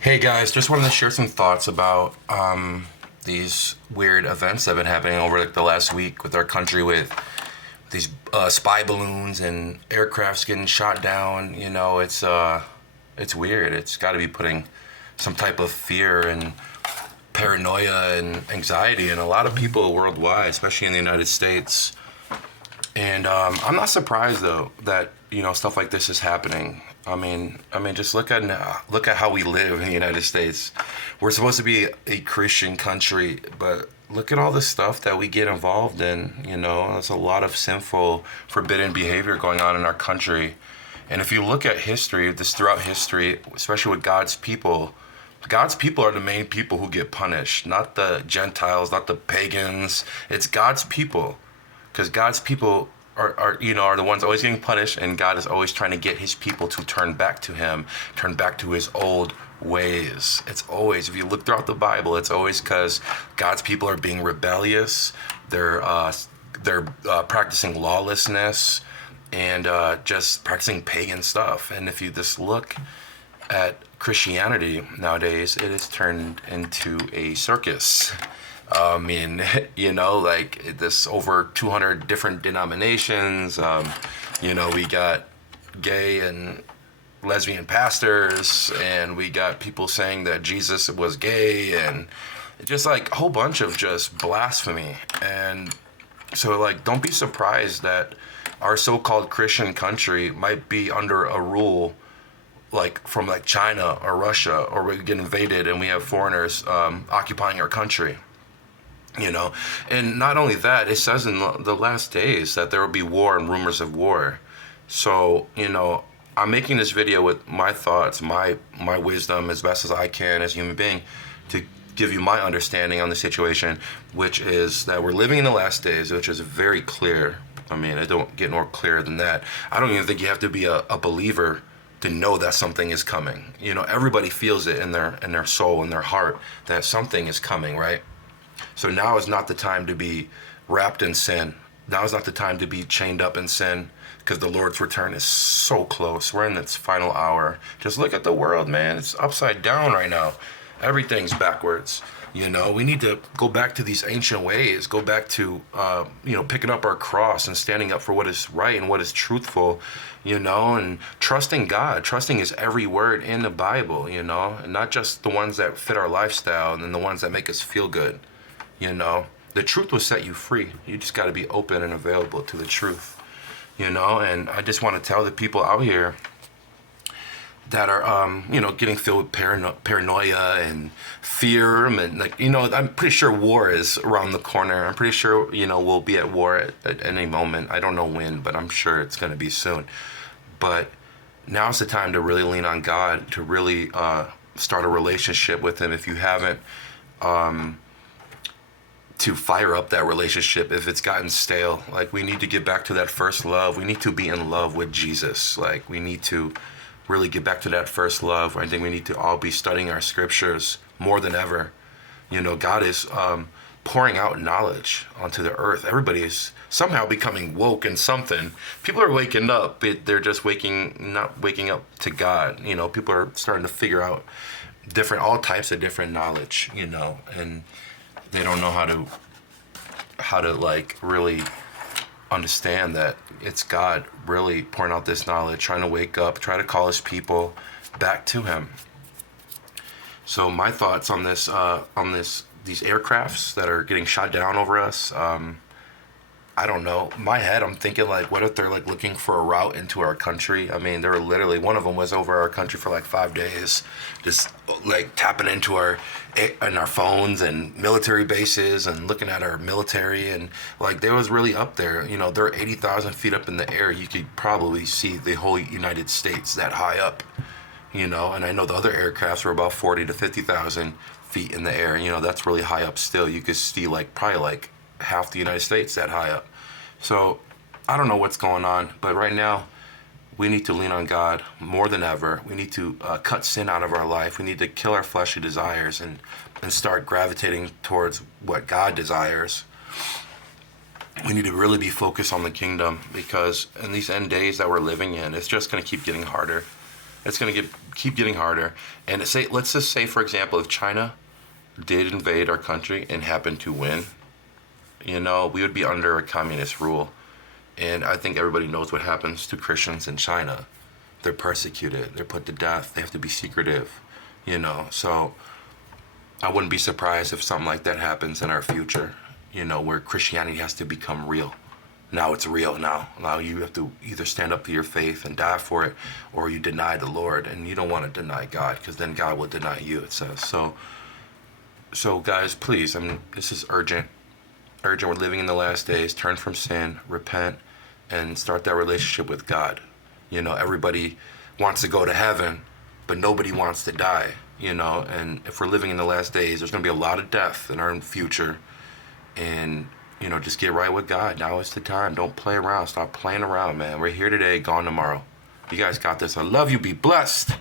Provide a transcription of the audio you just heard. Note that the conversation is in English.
Hey guys, just wanted to share some thoughts about these weird events that have been happening over the last week with our country, with these spy balloons and aircrafts getting shot down. It's weird. It's got to be putting some type of fear and paranoia and anxiety in a lot of people worldwide, especially in the United States. And I'm not surprised though that stuff like this is happening. Just look at how we live in the United States. We're supposed to be a Christian country, but look at all the stuff that we get involved in. There's a lot of sinful, forbidden behavior going on in our country. And if you look at history, this throughout history, especially with God's people are the main people who get punished, not the Gentiles, not the pagans. It's God's people, because God's people are the ones always getting punished, and God is always trying to get His people to turn back to Him, turn back to His old ways. It's always, if you look throughout the Bible, it's always because God's people are being rebellious. They're practicing lawlessness and just practicing pagan stuff. And if you just look at Christianity nowadays, it has turned into a circus. I mean, like this over 200 different denominations. We got gay and lesbian pastors, and we got people saying that Jesus was gay, and just like a whole bunch of just blasphemy. And so, like, don't be surprised that our so-called Christian country might be under a rule like from like China or Russia, or we get invaded and we have foreigners occupying our country. And not only that, it says in the last days that there will be war and rumors of war. So I'm making this video with my thoughts, my wisdom, as best as I can as a human being, to give you my understanding on the situation, which is that we're living in the last days, which is very clear. I mean, I don't get more clear than that. I don't even think you have to be a believer to know that something is coming. Everybody feels it in their soul, in their heart, that something is coming, right? So now is not the time to be wrapped in sin. Now is not the time to be chained up in sin, because the Lord's return is so close. We're in its final hour. Just look at the world, man. It's upside down right now. Everything's backwards. We need to go back to these ancient ways, go back to, picking up our cross and standing up for what is right and what is truthful, and trusting God, trusting His every word in the Bible, and not just the ones that fit our lifestyle and then the ones that make us feel good. The truth will set you free. You just got to be open and available to the truth, and I just want to tell the people out here that are, getting filled with paranoia and fear. And I'm pretty sure war is around the corner. I'm pretty sure, we'll be at war at any moment. I don't know when, but I'm sure it's going to be soon. But now's the time to really lean on God, to really start a relationship with Him if you haven't. To fire up that relationship if it's gotten stale. Like, we need to get back to that first love. We need to be in love with Jesus. Like, we need to really get back to that first love. I think we need to all be studying our scriptures more than ever. God is pouring out knowledge onto the earth. Everybody is somehow becoming woke in something. People are waking up, but they're just not waking up to God. People are starting to figure out all types of different knowledge, and they don't know how to like really understand that it's God really pouring out this knowledge, trying to wake up, try to call His people back to Him. So my thoughts on these aircrafts that are getting shot down over us. I don't know. In my head, I'm thinking, like, what if they're like looking for a route into our country? I mean, they were literally, one of them was over our country for like 5 days, just like tapping into our phones and military bases and looking at our military, and like they was really up there. They're 80,000 feet up in the air. You could probably see the whole United States that high up. And I know the other aircrafts were about 40 to 50,000 feet in the air. That's really high up still. You could see like probably like half the United States that high up. So I don't know what's going on, but right now we need to lean on God more than ever. We need to cut sin out of our life. We need to kill our fleshly desires and start gravitating towards what God desires. We need to really be focused on the kingdom, because in these end days that we're living in, it's just going to keep getting harder. It's going to keep getting harder. And let's just say, for example, if China did invade our country and happened to win, we would be under a communist rule. And I think everybody knows what happens to Christians in China. They're persecuted. They're put to death. They have to be secretive, So I wouldn't be surprised if something like that happens in our future, where Christianity has to become real. Now it's real now. Now you have to either stand up to your faith and die for it, or you deny the Lord. And you don't want to deny God, because then God will deny you, it says. So guys, please, this is urgent. Urgent. We're living in the last days. Turn from sin, repent, and start that relationship with God. Everybody wants to go to heaven, but nobody wants to die, and if we're living in the last days, there's going to be a lot of death in our future. And, just get right with God. Now is the time. Don't play around. Stop playing around, man. We're here today, gone tomorrow. You guys got this. I love you. Be blessed.